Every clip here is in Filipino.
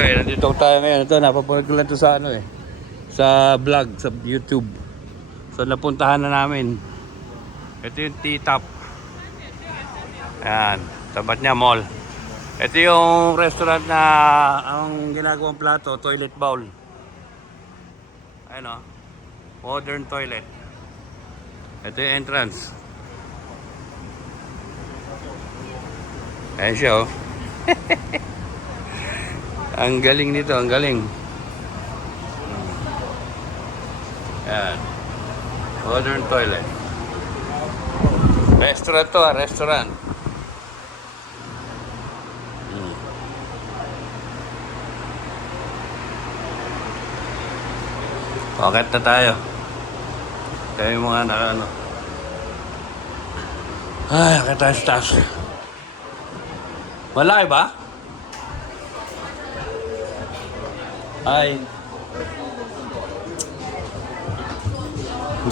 Okay, nandito tayo ngayon. Ito, napapanood ko lang ito sa ano eh. Sa vlog, sa YouTube. So, napuntahan na namin. Ito yung T-Top. Ayan, tapat niya mall. Ito yung restaurant na ang ginagawang plato, toilet bowl. Ayan o. Modern toilet. Ito yung entrance. Ayan siya o. Ang galing nito, ang galing. Ayan. Modern toilet. Restaurant to, restaurant. Bakit na tayo? Kaya yung mga ano. Ay, akit tayo sa taas. Malaki ba? Ay.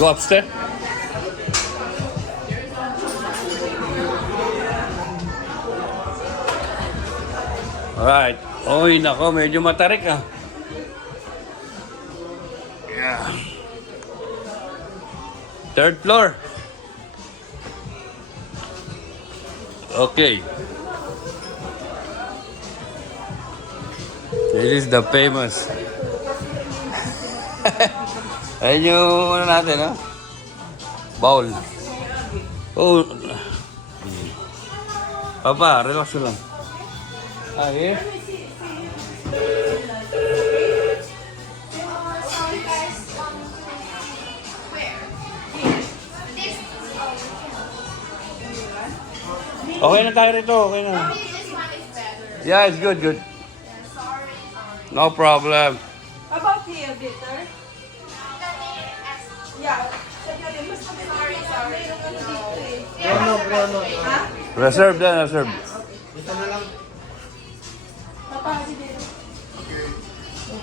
Go upstairs. Alright. Oy, nako, medyo matarik ah. Yeah. Third floor. Okay. This is the famous. Ayun yung ano natin, no? Bowl. Oh. Papa, relax lang. Ah, here? Okay na tayo rito, okay na. Yeah, it's good, good. No problem. About here, Victor? Yeah. No. Reserve na, reserve. Ito na lang.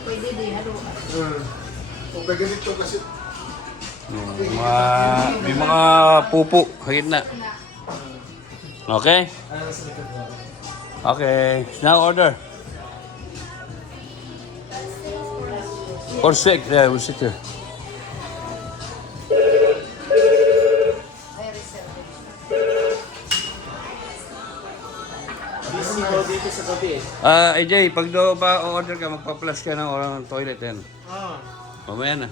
Pwede din, halo. Kung gaganito kasi. May mga pupo, higit na. Okay? Okay, now order. For 6, yeah, we'll sit here. Busy daw dito sa gabi eh. AJ, pag do ba order ka, magpa-plus ka ng orang ng toilet yan. Ah. Mamaya na.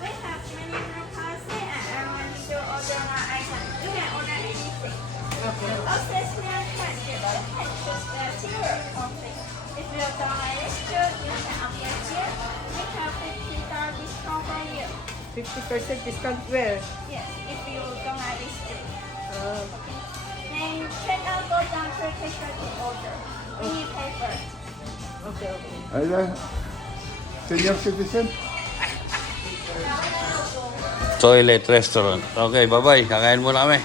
We have many requests and when you order one item, you can order anything. Also, snack festival purchase the tier coffee. If you don't like this tier, you can upgrade tier. We have $50 discount for you. 50% discount where? Yes, if you don't like this tier. Then check out go down to take the order. We need pay first. Okay. Ayla, senior citizen? Toilet restaurant. Okay, bye-bye. Kakain muna kami.